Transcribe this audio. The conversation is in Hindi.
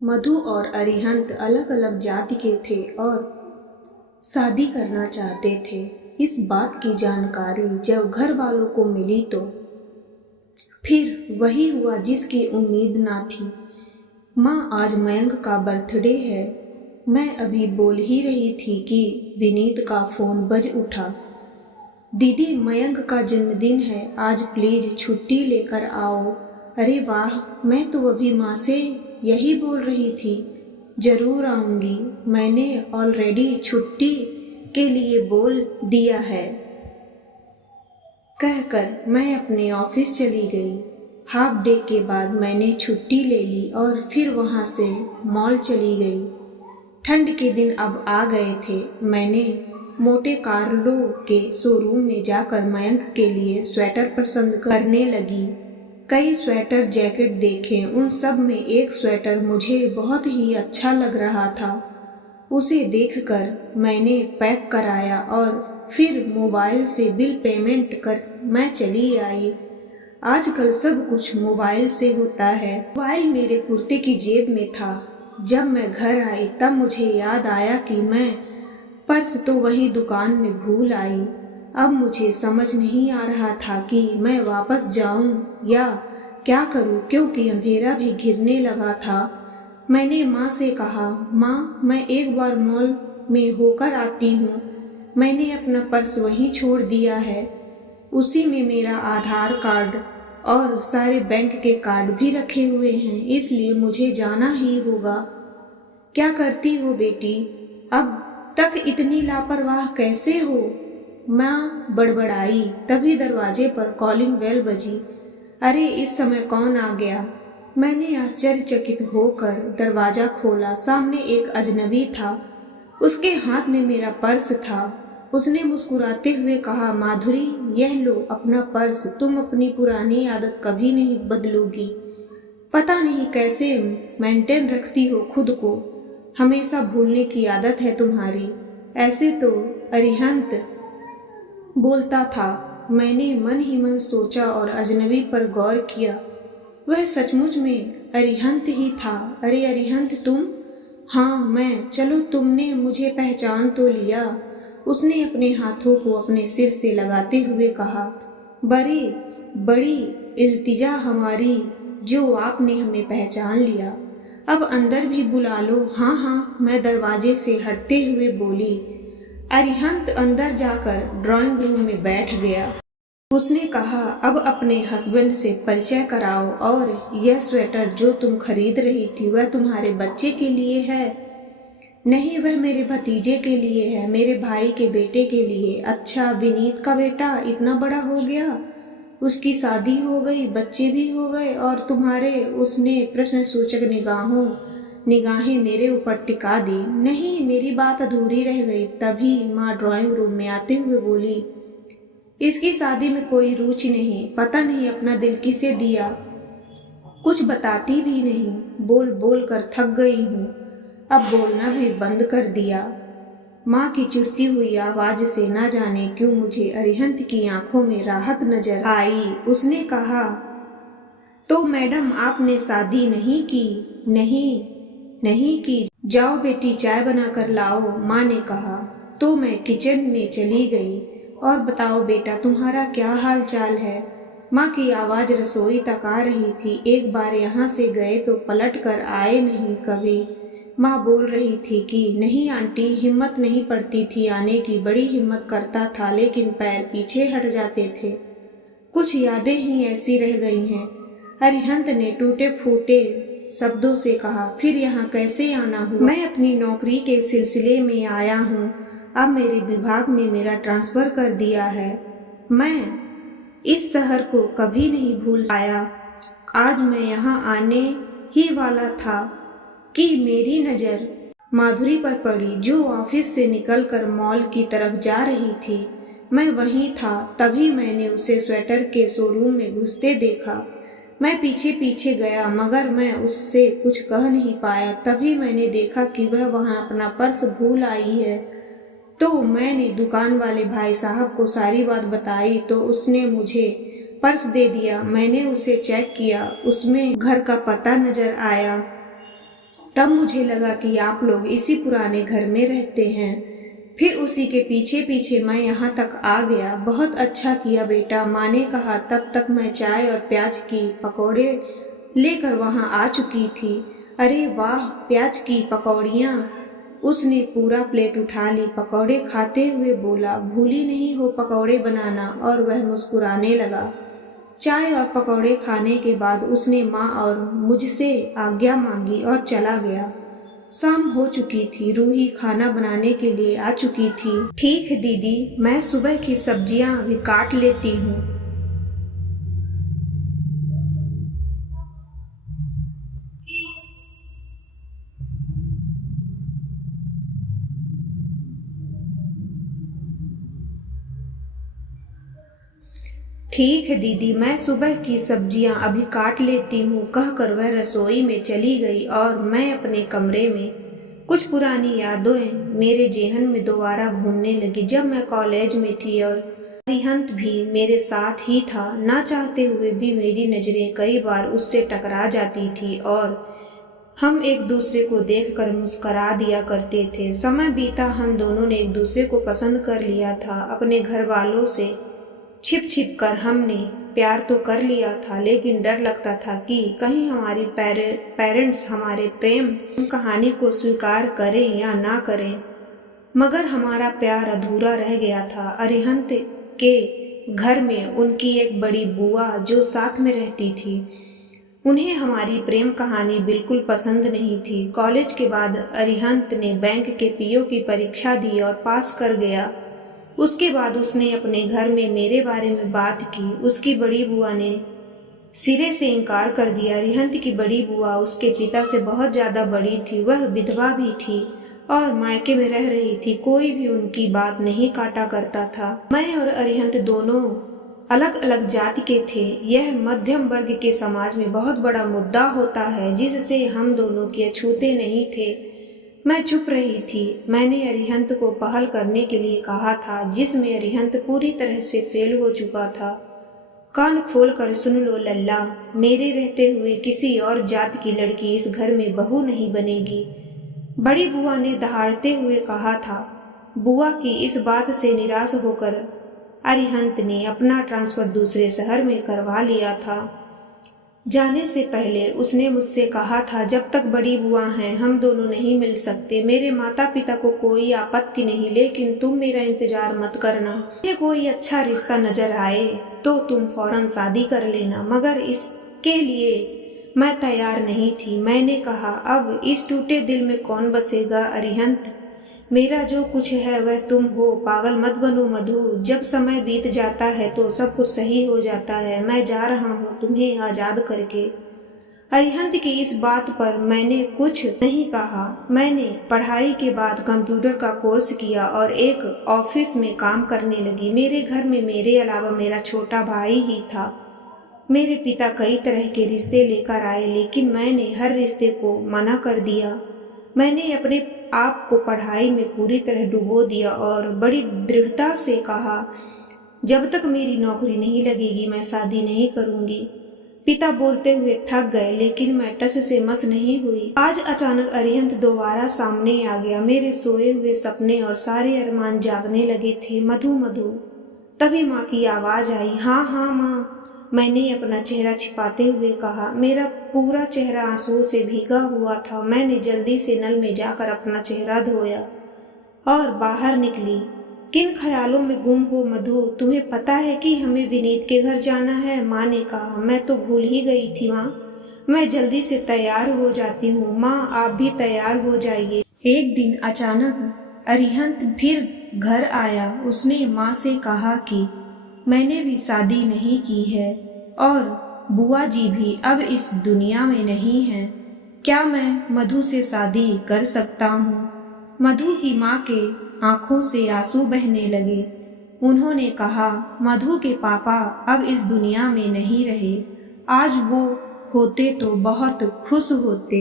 मधु और अरिहंत अलग अलग जाति के थे और शादी करना चाहते थे। इस बात की जानकारी जब घर वालों को मिली तो फिर वही हुआ जिसकी उम्मीद ना थी। माँ, आज मयंक का बर्थडे है। मैं अभी बोल ही रही थी कि विनीत का फ़ोन बज उठा। दीदी, मयंक का जन्मदिन है, आज प्लीज़ छुट्टी लेकर आओ। अरे वाह, मैं तो अभी माँ से यही बोल रही थी, ज़रूर आऊँगी। मैंने ऑलरेडी छुट्टी के लिए बोल दिया है, कहकर मैं अपने ऑफिस चली गई। हाफ डे के बाद मैंने छुट्टी ले ली और फिर वहाँ से मॉल चली गई। ठंड के दिन अब आ गए थे। मैंने मोटे कार्लो के शोरूम में जाकर मयंक के लिए स्वेटर पसंद करने लगी। कई स्वेटर जैकेट देखे, उन सब में एक स्वेटर मुझे बहुत ही अच्छा लग रहा था। उसे देखकर मैंने पैक कराया और फिर मोबाइल से बिल पेमेंट कर मैं चली आई। आजकल सब कुछ मोबाइल से होता है। मोबाइल मेरे कुर्ते की जेब में था। जब मैं घर आई तब मुझे याद आया कि मैं पर्स तो वहीं दुकान में भूल आई। अब मुझे समझ नहीं आ रहा था कि मैं वापस जाऊं या क्या करूं, क्योंकि अंधेरा भी घिरने लगा था। मैंने माँ से कहा, माँ, मैं एक बार मॉल में होकर आती हूँ। मैंने अपना पर्स वहीं छोड़ दिया है। उसी में मेरा आधार कार्ड और सारे बैंक के कार्ड भी रखे हुए हैं, इसलिए मुझे जाना ही होगा। क्या करती हो बेटी? अब तक इतनी लापरवाह कैसे हो? माँ बड़बड़ाई। तभी दरवाजे पर कॉलिंग बेल बजी। अरे, इस समय कौन आ गया? मैंने आश्चर्यचकित होकर दरवाजा खोला। सामने एक अजनबी था। उसके हाथ में मेरा पर्स था। उसने मुस्कुराते हुए कहा, माधुरी, यह लो अपना पर्स। तुम अपनी पुरानी आदत कभी नहीं बदलोगी। पता नहीं कैसे मेंटेन रखती हो खुद को। हमेशा भूलने की आदत है तुम्हारी। ऐसे तो अरिहंत बोलता था। मैंने मन ही मन सोचा और अजनबी पर गौर किया। वह सचमुच में अरिहंत ही था। अरे अरिहंत, तुम? हाँ, मैं। चलो, तुमने मुझे पहचान तो लिया। उसने अपने हाथों को अपने सिर से लगाते हुए कहा, बड़ी इल्तिजा हमारी जो आपने हमें पहचान लिया। अब अंदर भी बुला लो। हाँ हाँ, मैं दरवाजे से हटते हुए बोली। अरिहंत अंदर जाकर ड्राइंग रूम में बैठ गया। उसने कहा, अब अपने हस्बैंड से परिचय कराओ, और यह स्वेटर जो तुम खरीद रही थी वह तुम्हारे बच्चे के लिए है? नहीं, वह मेरे भतीजे के लिए है, मेरे भाई के बेटे के लिए। अच्छा, विनीत का बेटा इतना बड़ा हो गया, उसकी शादी हो गई, बच्चे भी हो गए, और तुम्हारे? उसने प्रश्नसूचक निगाहें मेरे ऊपर टिका दी। नहीं, मेरी बात अधूरी रह गई। तभी माँ ड्राइंग रूम में आते हुए बोली, इसकी शादी में कोई रुचि नहीं। पता नहीं अपना दिल किसे दिया, कुछ बताती भी नहीं। बोल बोल कर थक गई हूँ, अब बोलना भी बंद कर दिया। माँ की चिढ़ती हुई आवाज से न जाने क्यों मुझे अरिहंत की आंखों में राहत नजर आई। उसने कहा, तो मैडम आपने शादी नहीं की? नहीं की। जाओ बेटी, चाय बनाकर लाओ, माँ ने कहा। तो मैं किचन में चली गई। और बताओ बेटा, तुम्हारा क्या हाल चाल है? माँ की आवाज़ रसोई तक आ रही थी। एक बार यहाँ से गए तो पलट कर आए नहीं कभी। माँ बोल रही थी कि नहीं आंटी, हिम्मत नहीं पड़ती थी आने की। बड़ी हिम्मत करता था लेकिन पैर पीछे हट जाते थे। कुछ यादें ही ऐसी रह गई हैं। अरिहंत ने टूटे फूटे शब्दों से कहा। फिर यहाँ कैसे आना हुआ? मैं अपनी नौकरी के सिलसिले में आया हूँ। अब मेरे विभाग में मेरा ट्रांसफ़र कर दिया है। मैं इस शहर को कभी नहीं भूल पाया। आज मैं यहाँ आने ही वाला था कि मेरी नज़र माधुरी पर पड़ी, जो ऑफिस से निकलकर मॉल की तरफ जा रही थी। मैं वहीं था। तभी मैंने उसे स्वेटर के शोरूम में घुसते देखा। मैं पीछे पीछे गया मगर मैं उससे कुछ कह नहीं पाया। तभी मैंने देखा कि वह वहाँ अपना पर्स भूल आई है। तो मैंने दुकान वाले भाई साहब को सारी बात बताई तो उसने मुझे पर्स दे दिया। मैंने उसे चेक किया, उसमें घर का पता नजर आया। तब मुझे लगा कि आप लोग इसी पुराने घर में रहते हैं। फिर उसी के पीछे पीछे मैं यहाँ तक आ गया। बहुत अच्छा किया बेटा, माँ ने कहा। तब तक मैं चाय और प्याज की पकौड़े लेकर वहाँ आ चुकी थी। अरे वाह, प्याज की पकौड़ियाँ। उसने पूरा प्लेट उठा ली। पकौड़े खाते हुए बोला, भूली नहीं हो पकौड़े बनाना। और वह मुस्कुराने लगा। चाय और पकौड़े खाने के बाद उसने माँ और मुझसे आज्ञा मांगी और चला गया। शाम हो चुकी थी। रूही खाना बनाने के लिए आ चुकी थी। ठीक है दीदी, मैं सुबह की सब्जियां भी काट लेती हूँ। ठीक है दीदी, मैं सुबह की सब्जियां अभी काट लेती हूँ, कहकर वह रसोई में चली गई और मैं अपने कमरे में। कुछ पुरानी यादें मेरे जेहन में दोबारा घूमने लगी। जब मैं कॉलेज में थी और अरिहंत भी मेरे साथ ही था, ना चाहते हुए भी मेरी नज़रें कई बार उससे टकरा जाती थी और हम एक दूसरे को देखकर मुस्करा दिया करते थे। समय बीता, हम दोनों ने एक दूसरे को पसंद कर लिया था। अपने घर वालों से छिप छिप कर हमने प्यार तो कर लिया था, लेकिन डर लगता था कि कहीं हमारी पेरेंट्स हमारे प्रेम कहानी को स्वीकार करें या ना करें। मगर हमारा प्यार अधूरा रह गया था। अरिहंत के घर में उनकी एक बड़ी बुआ जो साथ में रहती थी, उन्हें हमारी प्रेम कहानी बिल्कुल पसंद नहीं थी। कॉलेज के बाद अरिहंत ने बैंक के पीओ की परीक्षा दी और पास कर गया। उसके बाद उसने अपने घर में मेरे बारे में बात की। उसकी बड़ी बुआ ने सिरे से इनकार कर दिया। अरिहंत की बड़ी बुआ उसके पिता से बहुत ज़्यादा बड़ी थी। वह विधवा भी थी और मायके में रह रही थी। कोई भी उनकी बात नहीं काटा करता था। मैं और अरिहंत दोनों अलग अलग जाति के थे। यह मध्यम वर्ग के समाज में बहुत बड़ा मुद्दा होता है, जिससे हम दोनों के अछूते नहीं थे। मैं चुप रही थी। मैंने अरिहंत को पहल करने के लिए कहा था, जिसमें अरिहंत पूरी तरह से फेल हो चुका था। कान खोल कर सुन लो लल्ला, मेरे रहते हुए किसी और जात की लड़की इस घर में बहू नहीं बनेगी। बड़ी बुआ ने दहाड़ते हुए कहा था। बुआ की इस बात से निराश होकर अरिहंत ने अपना ट्रांसफर दूसरे शहर में करवा लिया था। जाने से पहले उसने मुझसे कहा था, जब तक बड़ी बुआ हैं हम दोनों नहीं मिल सकते। मेरे माता पिता को कोई आपत्ति नहीं, लेकिन तुम मेरा इंतजार मत करना। तुम्हें कोई अच्छा रिश्ता नजर आए तो तुम फौरन शादी कर लेना। मगर इसके लिए मैं तैयार नहीं थी। मैंने कहा, अब इस टूटे दिल में कौन बसेगा अरिहंत? मेरा जो कुछ है वह तुम हो। पागल मत बनो मधु। जब समय बीत जाता है तो सब कुछ सही हो जाता है। मैं जा रहा हूँ तुम्हें आज़ाद करके। अरिहंत की इस बात पर मैंने कुछ नहीं कहा। मैंने पढ़ाई के बाद कंप्यूटर का कोर्स किया और एक ऑफिस में काम करने लगी। मेरे घर में मेरे अलावा मेरा छोटा भाई ही था। मेरे पिता कई तरह के रिश्ते लेकर आए, लेकिन मैंने हर रिश्ते को मना कर दिया। मैंने अपने आप को पढ़ाई में पूरी तरह डुबो दिया और बड़ी दृढ़ता से कहा, जब तक मेरी नौकरी नहीं लगेगी मैं शादी नहीं करूंगी। पिता बोलते हुए थक गए, लेकिन मैं टस से मस नहीं हुई। आज अचानक अरिहंत दोबारा सामने आ गया। मेरे सोए हुए सपने और सारे अरमान जागने लगे थे। मधु मधु। तभी माँ की आवाज़ आई। हाँ हाँ माँ, मैंने अपना चेहरा छिपाते हुए कहा। मेरा पूरा चेहरा आंसुओं से भीगा हुआ था। मैंने जल्दी से नल में जाकर अपना चेहरा धोया और बाहर निकली। किन ख्यालों में गुम हो मधु? तुम्हें पता है कि हमें विनीत के घर जाना है? माँ ने कहा। मैं तो भूल ही गई थी माँ। मैं जल्दी से तैयार हो जाती हूँ। माँ आप भी तैयार हो जाइए। एक दिन अचानक अरिहंत फिर घर आया। उसने माँ से कहा कि मैंने भी शादी नहीं की है और बुआ जी भी अब इस दुनिया में नहीं हैं। क्या मैं मधु से शादी कर सकता हूँ? मधु की माँ के आंखों से आंसू बहने लगे। उन्होंने कहा, मधु के पापा अब इस दुनिया में नहीं रहे। आज वो होते तो बहुत खुश होते।